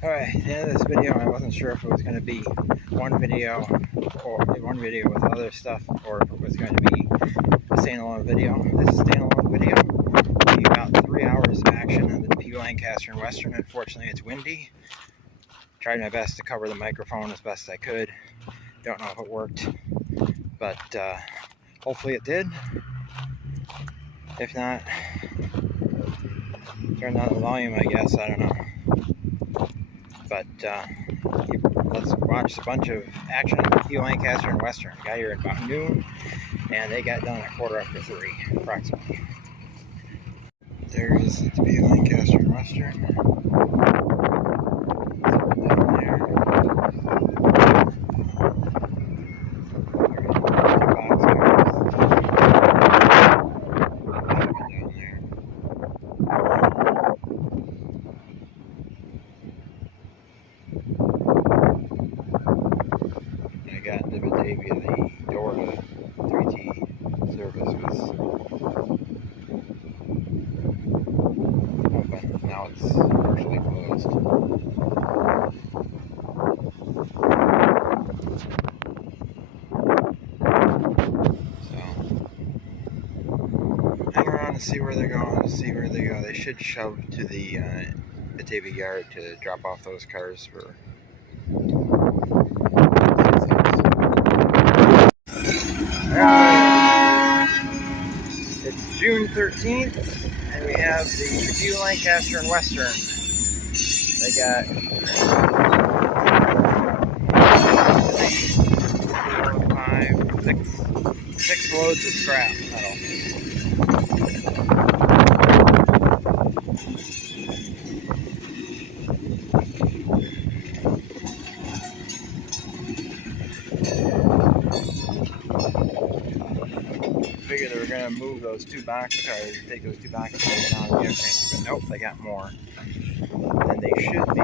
Alright, at the end of this video, I wasn't sure if it was going to be one video with other stuff, or if it was going to be a standalone video. This is a standalone video. It'll be about 3 hours of action on the Depew, Lancaster, and Western. Unfortunately, it's windy. Tried my best to cover the microphone as best I could. Don't know if it worked, but hopefully it did. If not, turn down the volume, I guess. I don't know. But let's watch a bunch of action on Depew, Lancaster, and Western. Got here at about noon, and they got done at 3:15, approximately. There is Depew, Lancaster, and Western. Down there. I got to Depew, the door to 3T service was open. Now it's partially closed. So, hang around and see where they're going, see where they go. They should shove to the Depew yard to drop off those cars for. It's June 13th, and we have the Depew, Lancaster, and Western. They got 6 loads of scrap metal. Figured they were going to move those 2 box cars, take those 2 box cars down to the interchange, but nope, they got more. And they should be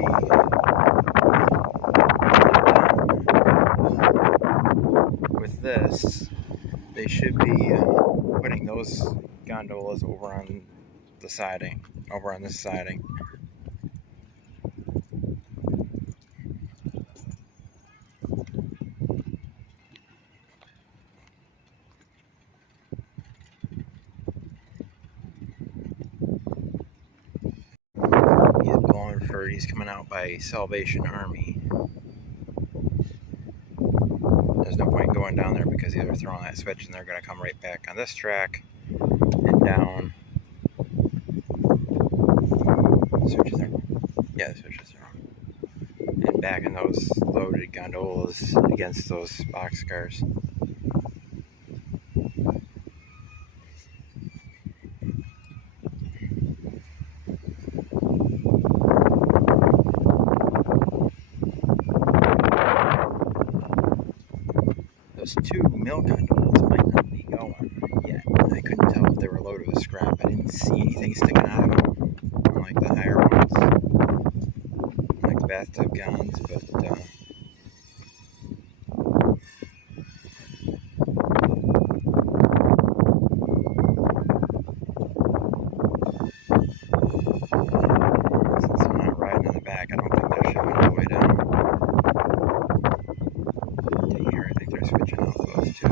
with this. They should be putting those gondolas over on the siding, over on this siding. He's coming out by Salvation Army. There's no point going down there because they're throwing that switch and they're going to come right back on this track and down. Switches are, yeah, the switches are on. And back in those loaded gondolas against those boxcars. Those 2 mill gondolas might not be going yet. I couldn't tell if they were loaded with scrap. I didn't see anything sticking out of them, unlike the higher ones, like the bathtub guns, but since they're not riding in the back, I don't think they're shoving all the way down. Here, I think they're switching out those 2.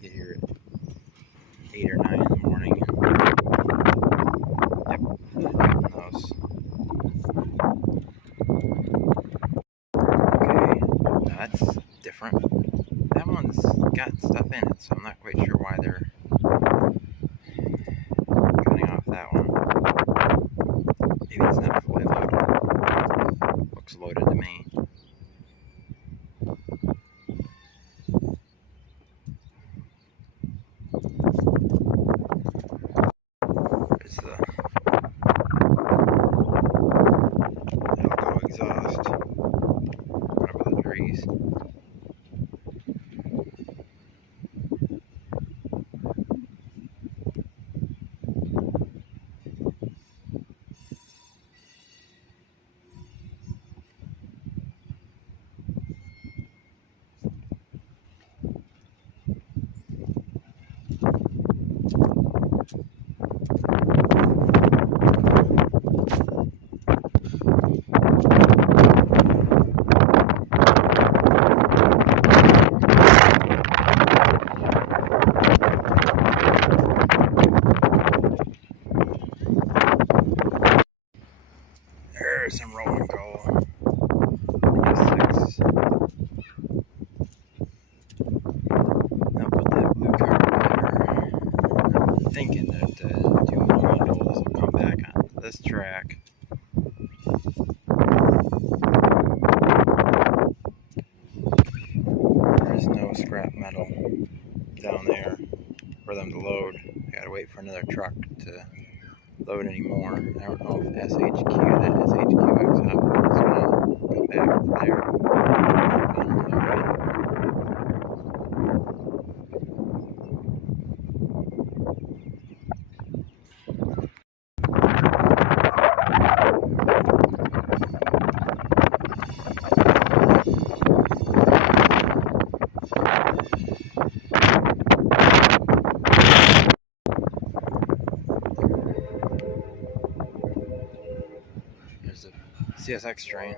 Get here at 8 or 9 in the morning. Yep, those. Okay, that's different. That one's got stuff in it, so I'm not quite sure why they're cutting off that one. Maybe it's not fully loaded. Looks loaded to me. There's the Elko exhaust over the trees. of scrap metal down there for them to load. I gotta wait for another truck to load anymore. I don't know if SHQ, that SHQX hub is gonna come back there. There's a CSX train.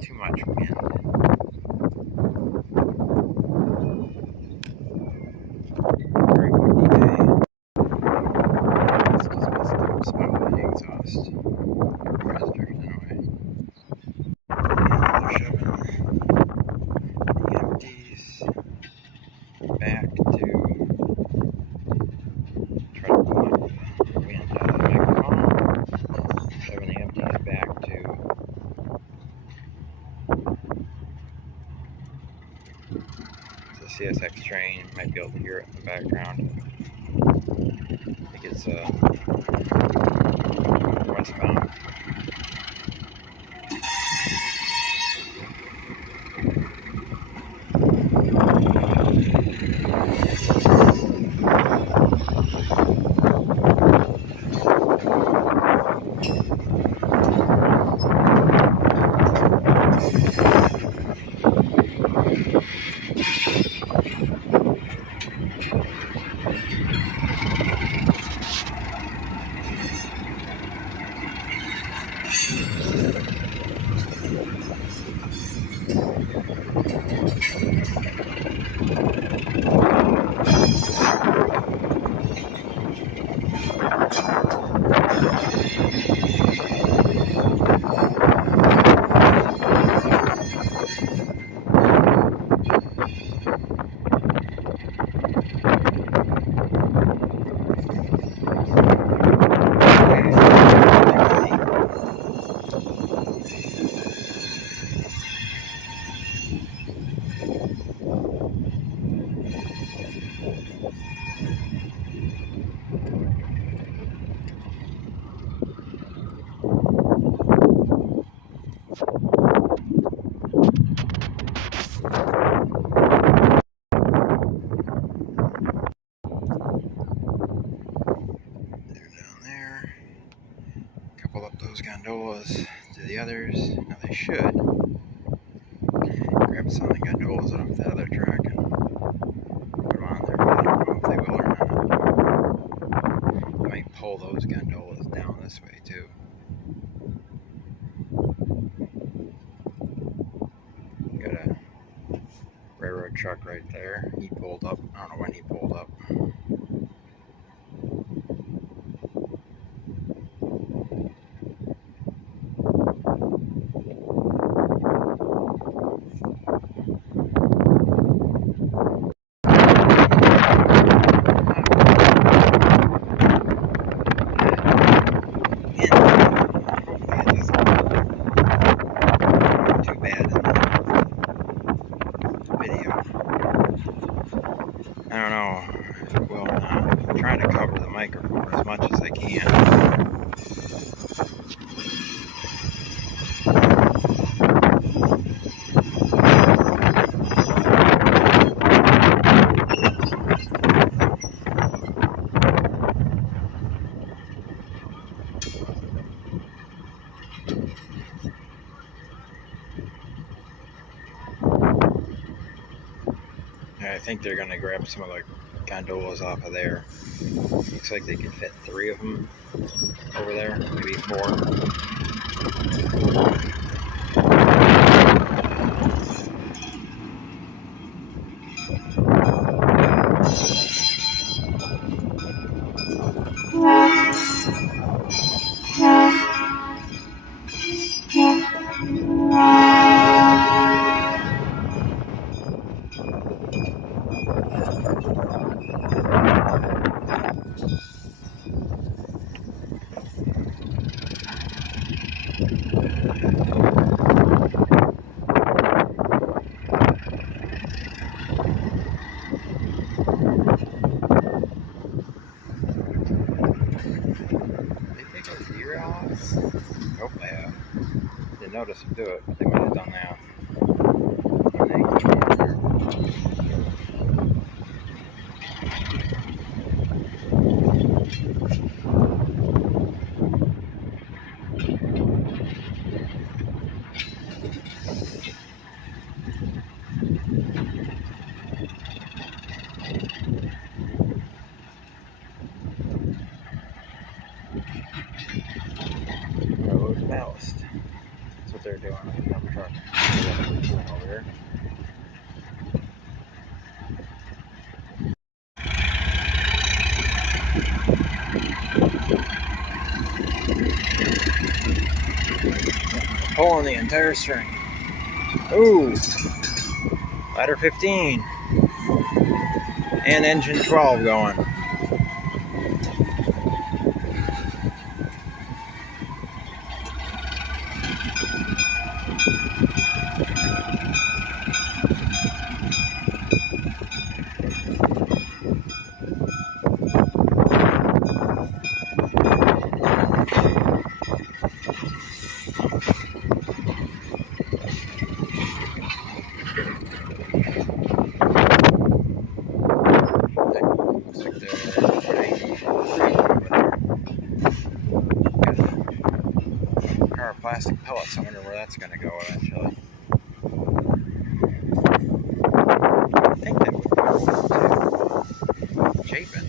Too much wind. Very windy day. It's just messed up spot with the exhaust. Resistors anyway. They're shoving the empties back to try to block the wind out of the microphone. Shoving the empties back to the CSX train. Might be able to hear it in the background. I think it's westbound. Pull up those gondolas to the others. Now they should grab some of the gondolas off the other track and put them on there, but I don't know if they will or not. They might pull those gondolas down this way too. Got a railroad truck right there. He pulled up. I don't know when he pulled up. I don't know if it will or not. I'm trying to cover the microphone as much as I can. I think they're going to grab some of the gondolas off of there. Looks like they can fit 3 of them over there, maybe 4. Nope, I didn't notice them do it, but they might have done that. Load ballast. That's what they're doing on the dump truck. Over here. Pulling the entire string. Ooh! Ladder 15. And engine 12 going. Plastic pellets. I wonder where that's going to go eventually. I think that would go to Chapin.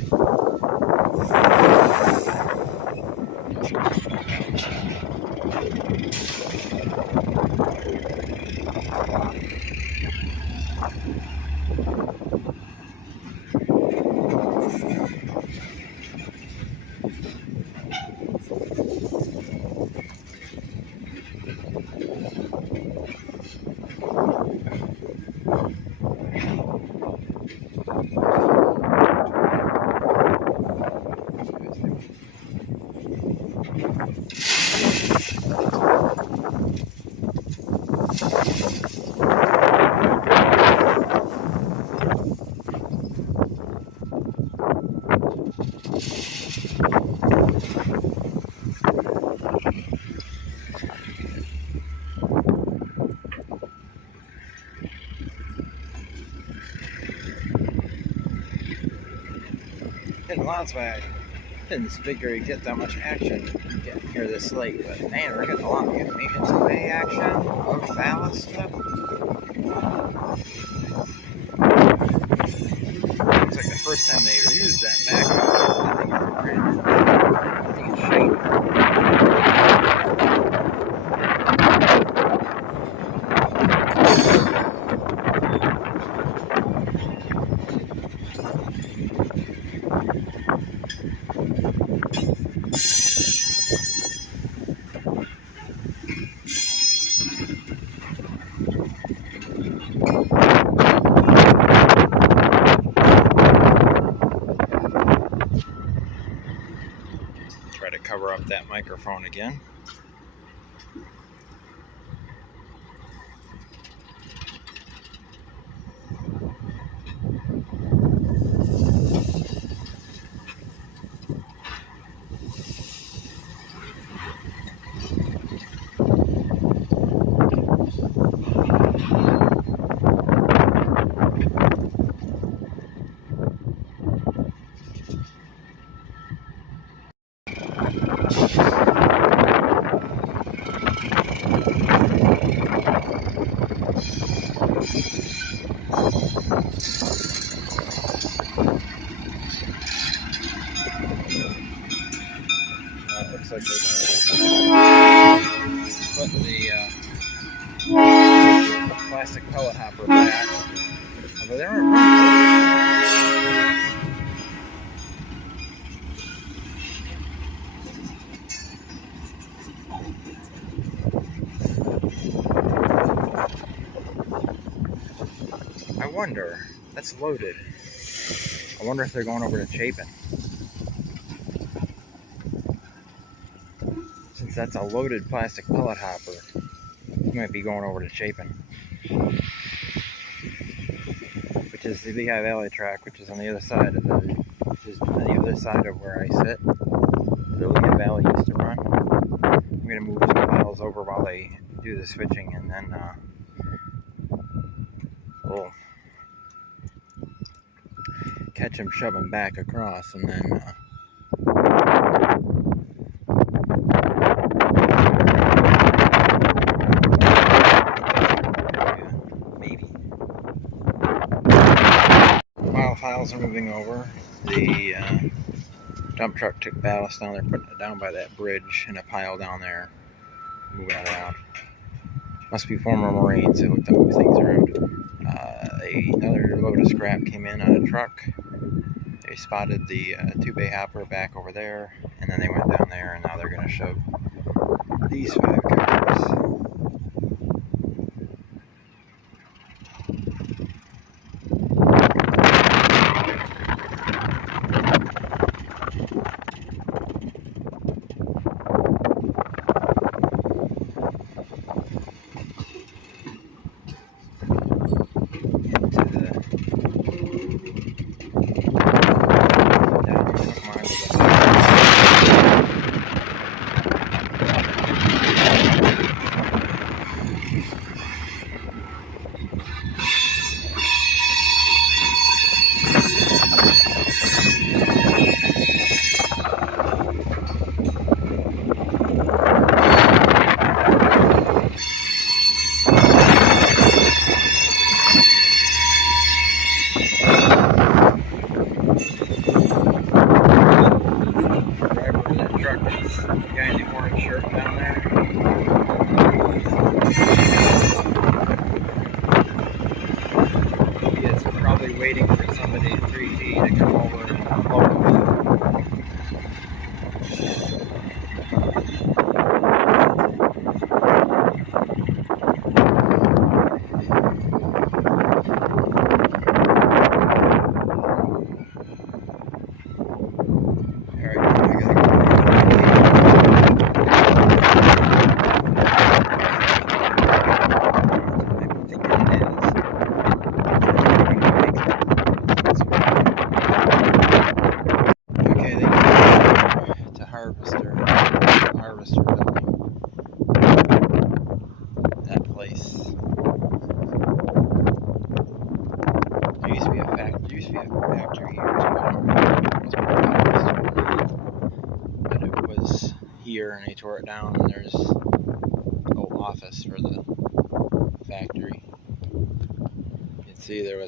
Getting lots of action. Didn't figure you'd get that much action getting here this late, but man, we're getting a lot. We're getting maintenance of bay action, of ballast stuff. Looks like the first time they used that back, I think it's shape. Try to cover up that microphone again. wonder. That's loaded. I wonder if they're going over to Chapin. Since that's a loaded plastic pellet hopper, you might be going over to Chapin, which is the Lehigh Valley track, which is on the other side of where I sit. The Lehigh Valley used to run. I'm gonna move some piles over while they do the switching, and then we'll catch them, shove them back across, and then maybe. While piles are moving over, the dump truck took ballast down there, putting it down by that bridge, and a pile down there, moving it around. Must be former Marines who looked to move things around. Another load of scrap came in on a truck. They spotted the 2-bay hopper back over there, and then they went down there, and now they're going to shove these 5 cars. Waiting for somebody at 3G to come over and unload. Harvester building. That place. There used to be a factory here too. But it was here and they tore it down, and there's an old office for the factory. You can see there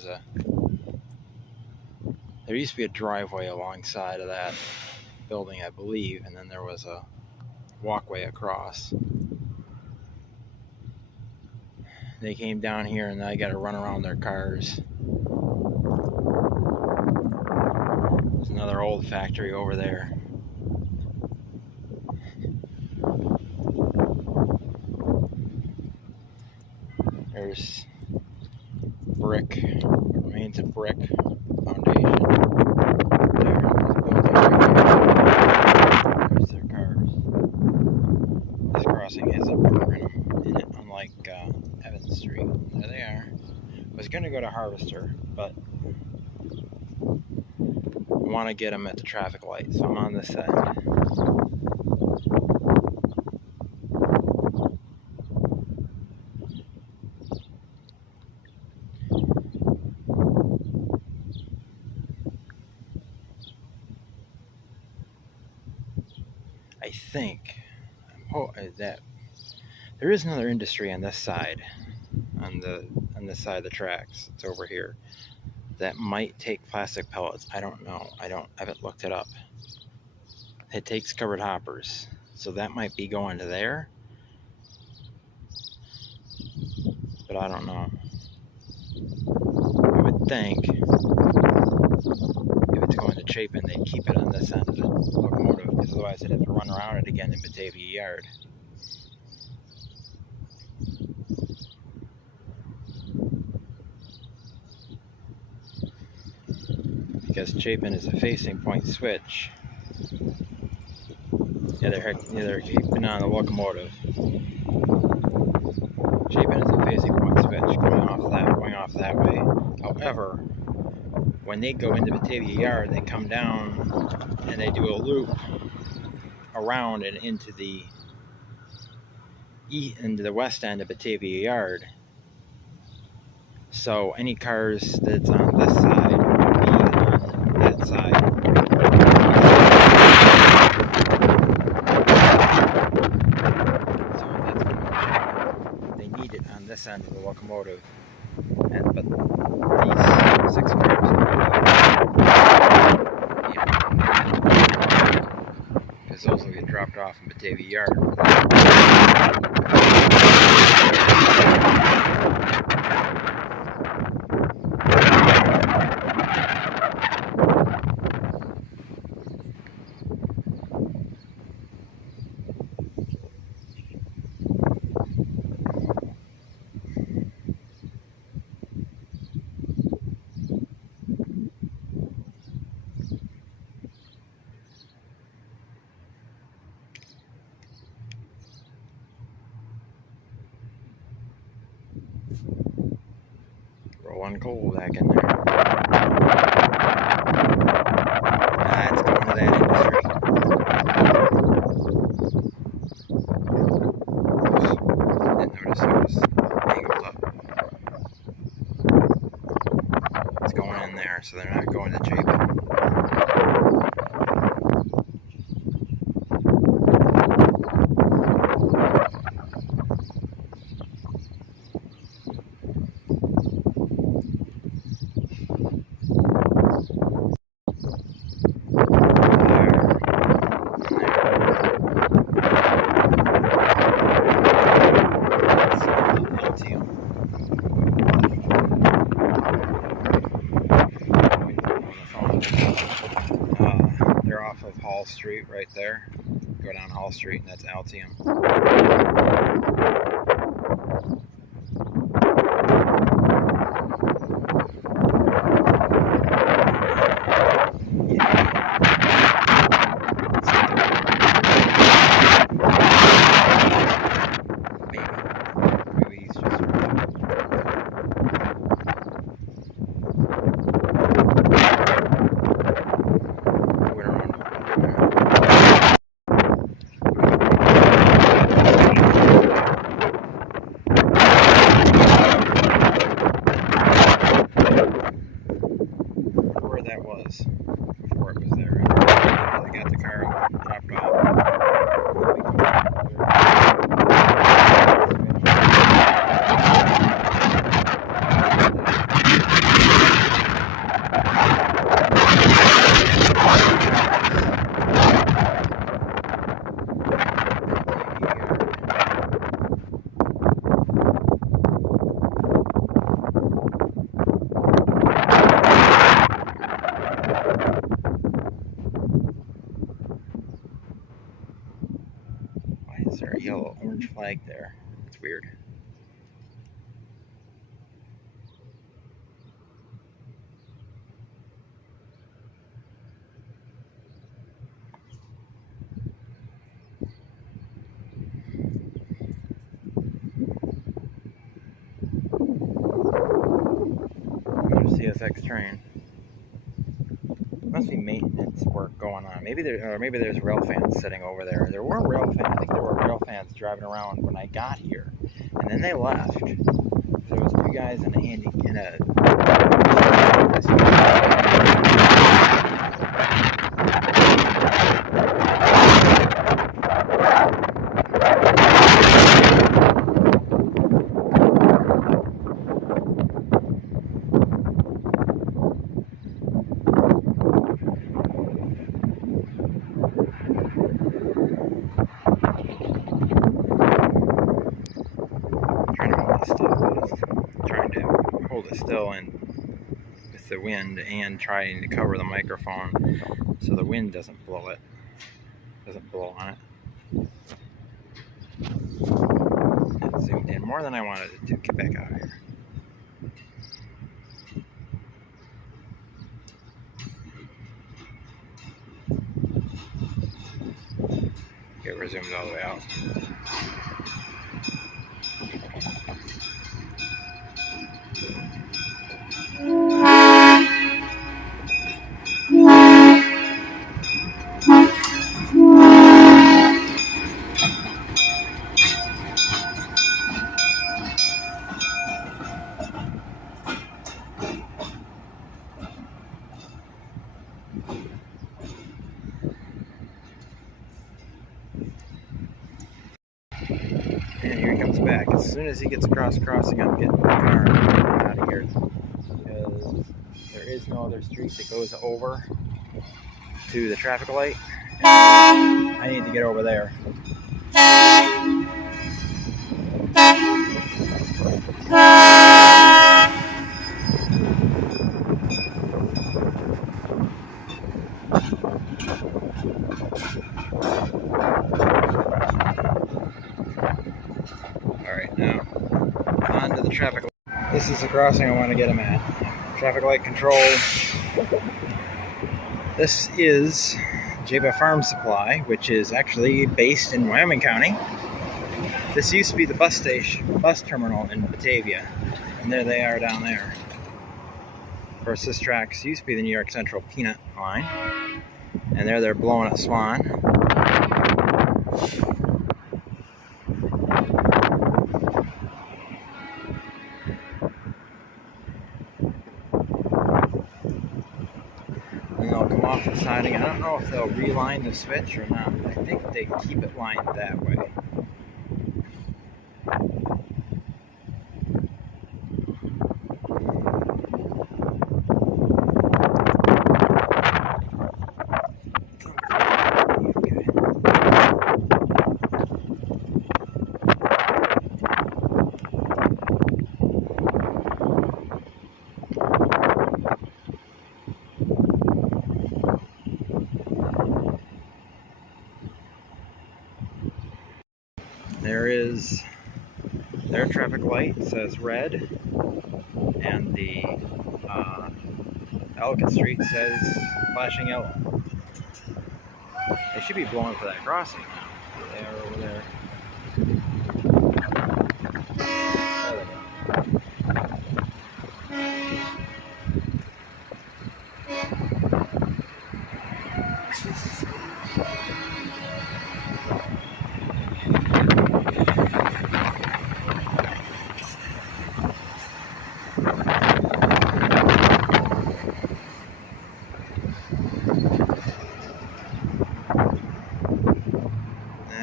used to be a driveway alongside of that building, I believe, and then there was a walkway across. They came down here and now you got to run around their cars. There's another old factory over there. There's brick, remains of brick foundation. There's their cars. This crossing has a river in it, unlike Evans Street. There they are. I was going to go to Harvester, but I want to get them at the traffic light, so I'm on this side. I think that there is another industry on this side, on this side of the tracks. It's over here. That might take plastic pellets. I don't know. I haven't looked it up. It takes covered hoppers, so that might be going to there. But I don't know. I would think if it's going to Chapin, they'd keep it on this end of the locomotive, because otherwise they'd have to run around it again in Batavia Yard. guess Chapin is a facing point switch. Yeah, they're keeping on the locomotive. Chapin is a facing point switch going off that way. However, when they go into Batavia Yard, they come down and they do a loop around and into the west end of Batavia Yard. So any cars that's on this side will be on that side. So that's motion. They need it on this end of the locomotive. But these 6 cars because those will get dropped off in Batavia Yard. Rolling coal back in there. It's going to that industry. Didn't notice it was angled up. It's going in there, so they're not going to Chapin. They're off of Hall Street right there. Go down Hall Street and that's Altium. Maybe he's just that was before it was there. They got the car dropped off. Is there a yellow orange flag there? That's weird. Another CSX train. Must be maintenance work going on. Maybe there's rail fans sitting over there. There were rail fans. I think there were rail fans driving around when I got here, and then they left. There was 2 guys in a trying to hold it still and with the wind and trying to cover the microphone so the wind doesn't blow on it. It zoomed in more than I wanted it to. Get back out of here. never zoomed all the way out. And here he comes back. As soon as he gets across the crossing, I'm getting the car out of here, because there is no other street that goes over to the traffic light. I need to get over there. Alright, now on to the traffic light. This is the crossing I want to get him at. Traffic light control. This is Depew Farm Supply, which is actually based in Wyoming County. This used to be the bus terminal in Batavia, and there they are down there. Of course, this tracks used to be the New York Central Peanut line, and there they're blowing at Swan. And they'll come off the siding. I don't know if they'll reline the switch or not. I think they keep it lined that way. There is their traffic light, says red, and the Ellicott Street says flashing yellow. They should be blowing for that crossing now. They are over there. There they go.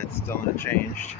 It's still unchanged.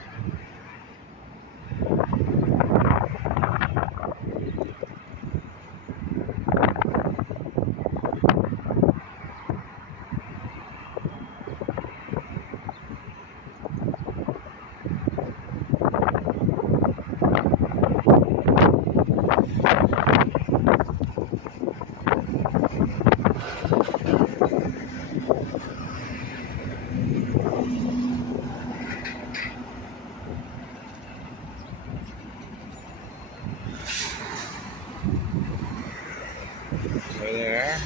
So there.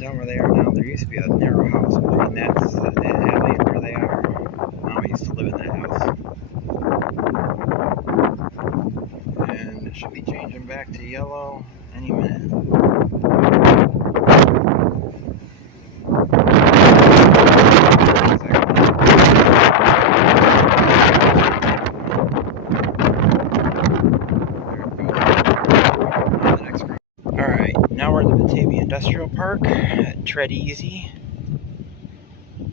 Down where they are now, there used to be a narrow house between that alley and where they are. Mama used to live in that house. And it should be changing back to yellow any minute. in the Batavia Industrial Park at Tread Easy.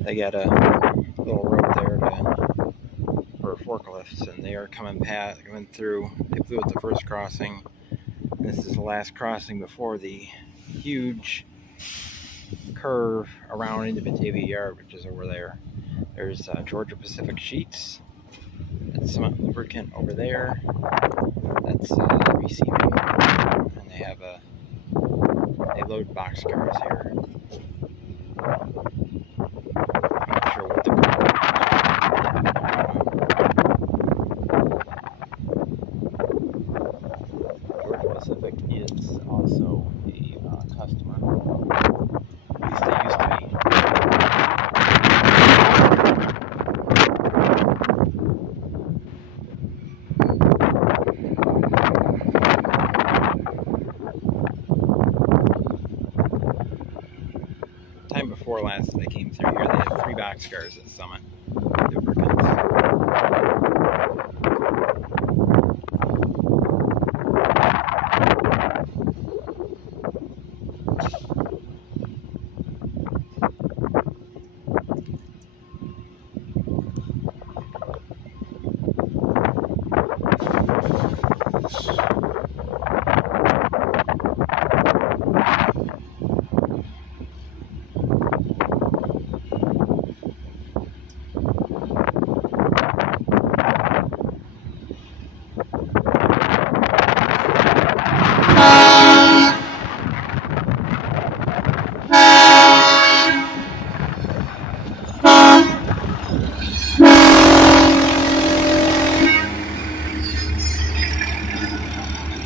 They got a little road there for forklifts, and they are coming through. They flew at the first crossing. This is the last crossing before the huge curve around into Batavia Yard, which is over there. There's Georgia Pacific Sheets. That's Cement Lubricant over there. That's receiving, and they load boxcars here. I'm not sure what the Georgia Pacific is also a customer. At least they used to be. Time before last I came through here, they had 3 boxcars at Summit Lubricants.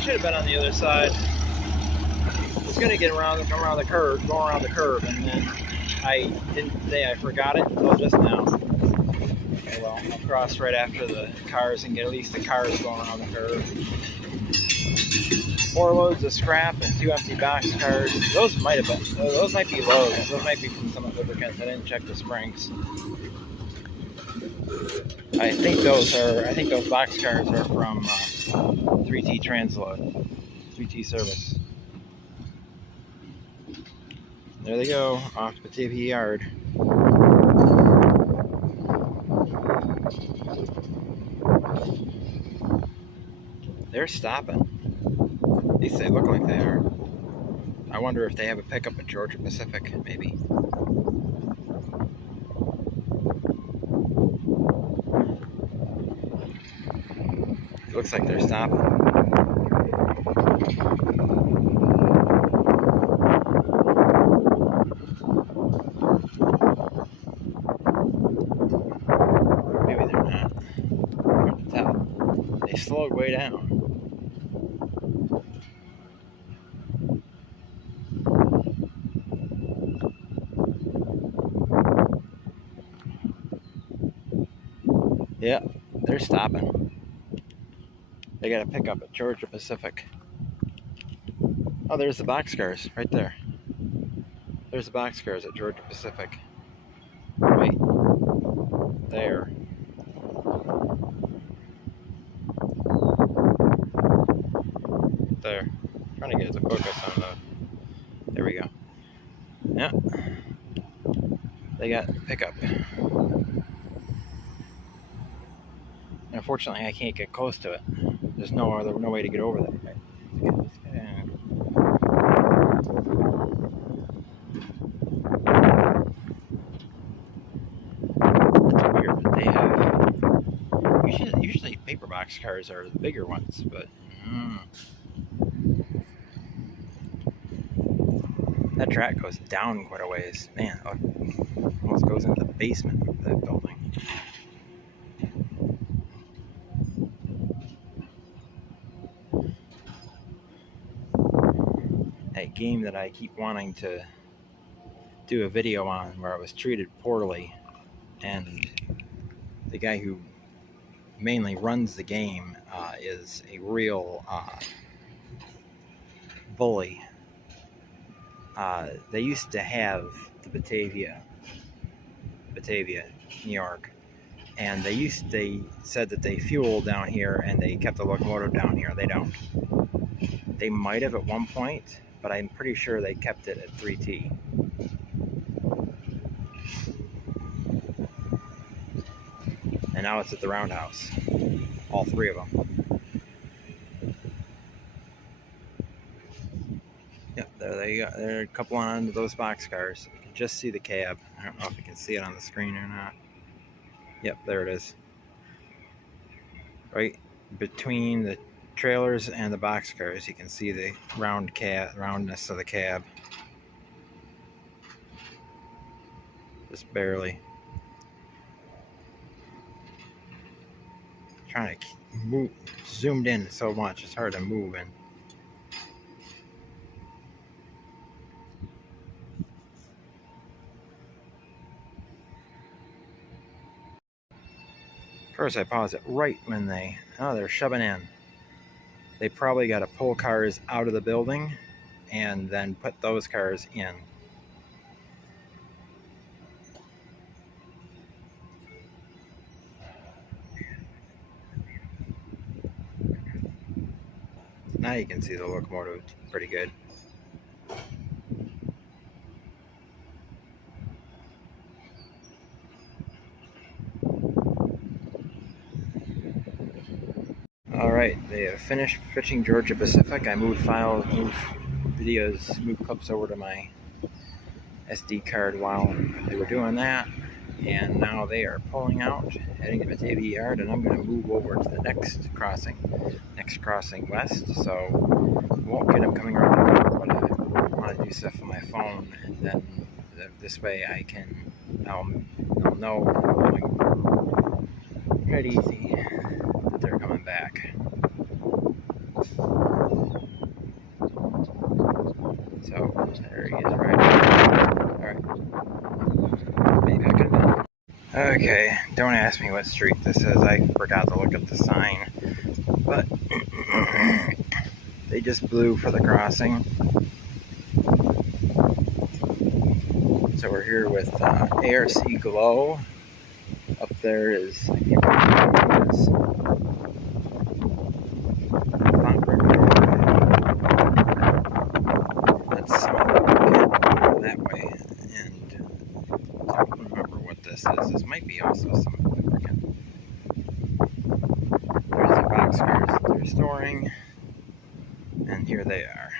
Should have been on the other side. It's going to come around the curve, go around the curve, and then I didn't say I forgot it until just now. Okay, well, I'll cross right after the cars and get at least the cars going around the curve. 4 loads of scrap and 2 empty boxcars. Those might be loads. Those might be from Summit Lubricants. I didn't check the springs. I think those boxcars are from 3T Transload, 3T Service. There they go, off to Batavia Yard. They're stopping. At least they look like they are. I wonder if they have a pickup at Georgia Pacific, maybe. It looks like they're stopping. Maybe they're not. Hard to tell. They slowed way down. Yeah, they're stopping. They got a pickup at Georgia Pacific. Oh, there's the boxcars right there. There's the boxcars at Georgia Pacific. Right there. There. I'm trying to get it to focus on the. There we go. Yeah. They got a pickup. Unfortunately, I can't get close to it. There's no way to get over there. Right? That's weird, but they have usually paper box cars are the bigger ones, but that track goes down quite a ways. Man, almost goes into the basement of that building. That game that I keep wanting to do a video on, where I was treated poorly, and the guy who mainly runs the game is a real bully. They used to have the Batavia, New York, and they said that they fueled down here and they kept the locomotive down here. They don't. They might have at one point, but I'm pretty sure they kept it at 3T. And now it's at the roundhouse. All three of them. Yep, there you go. There are a couple on those boxcars. You can just see the cab. I don't know if you can see it on the screen or not. Yep, there it is. Right between the trailers and the boxcars, you can see the roundness of the cab. Just barely. Trying to move, zoomed in so much, it's hard to move in. Of course, I pause it right when they're shoving in. They probably got to pull cars out of the building and then put those cars in. Now you can see the locomotive pretty good. Alright, they have finished fishing Georgia Pacific. I moved clips over to my SD card while they were doing that. And now they are pulling out, heading to Batavia Yard, and I'm going to move over to the next crossing west. So I won't get them coming around the corner, but I want to do stuff on my phone, and then this way I'll know pretty easy that they're coming back. So there he is right now. Alright. Maybe I could have been. Okay, don't ask me what street this is. I forgot to look at the sign. But they just blew for the crossing. So we're here with ARC Glow. Up there is, I can't remember what it is. That's that way. And I don't remember what this is. This might be also some lubricant. There's the boxcars that they're storing. And here they are.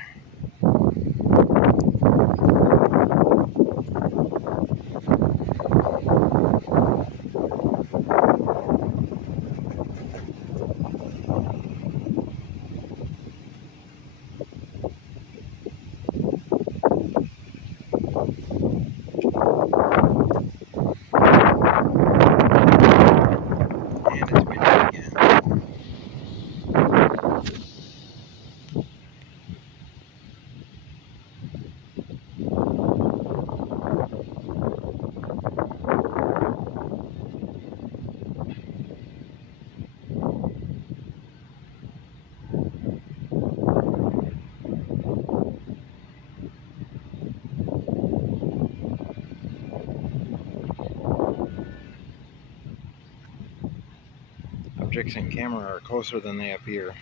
Objects in camera are closer than they appear.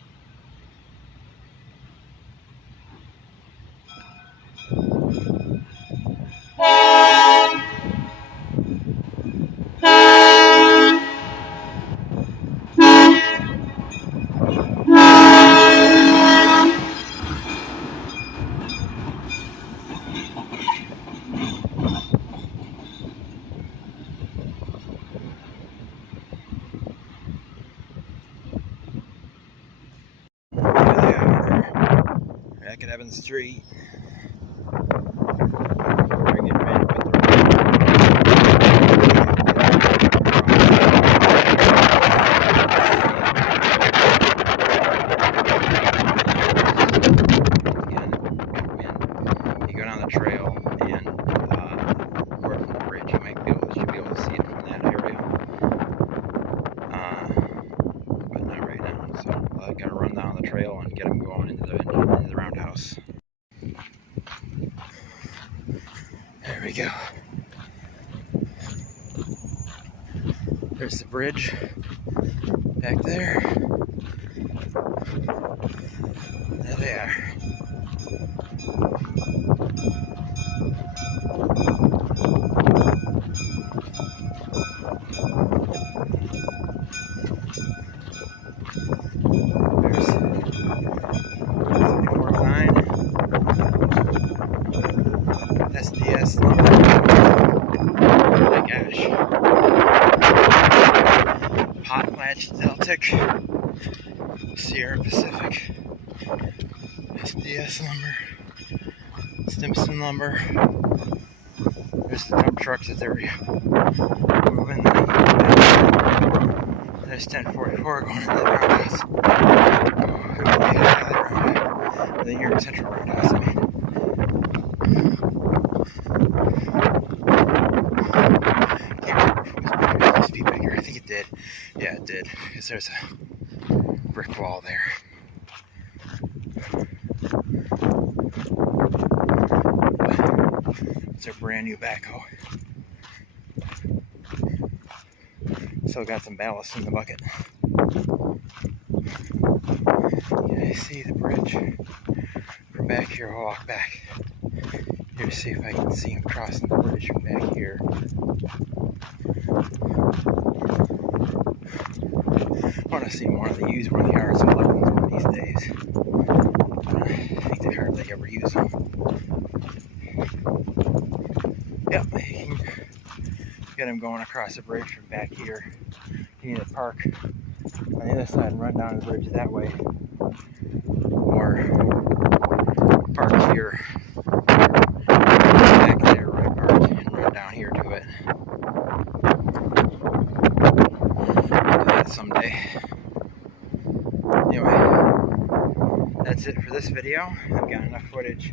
Back at Evans Street. You go down the trail and record from the bridge. You should be able to see it from that area. But not right now. So I gotta run down the trail and get them going into the roundhouse. There we go. There's the bridge back there. There they are. matched Celtic, Sierra Pacific, SDS lumber, Stimson lumber. There's the dump trucks that they're moving. There's 1044 going in the roundhouse. The New York Central roundhouse, I mean. Can't remember if it was bigger. It used to be bigger. I think it did. Yeah, it did. Because there's a brick wall there. It's a brand new backhoe. Still got some ballast in the bucket. Yeah, I see the bridge from back here. I'll walk back here to see if I can see him crossing the bridge from back here. I want to see him one of the use one of the RS11s one of these days. I think they hardly ever use them. Yep, you can get him going across the bridge from back here. You need to park on the other side and run down the bridge that way, or park here, back there, right park, and run down here to it. Do that someday. Anyway, that's it for this video. I've got enough footage.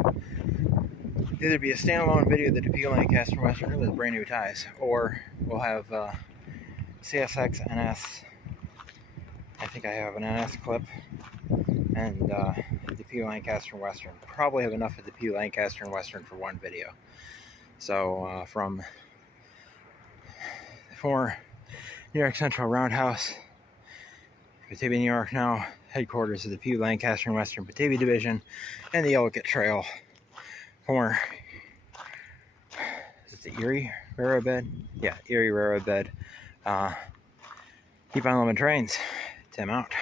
Either be a standalone video of the Depew Lancaster Western with brand new ties, or we'll have CSX NS. I think I have an NS clip and Depew Lancaster Western. Probably have enough of Depew Lancaster and Western for one video. So from the former New York Central Roundhouse, Batavia, New York, now headquarters of the Depew Lancaster and Western Batavia Division, and the Ellicott Trail. Former, is it the Erie Railroad Bed? Yeah, Erie Railroad Bed. Keep on loving trains. Tim out.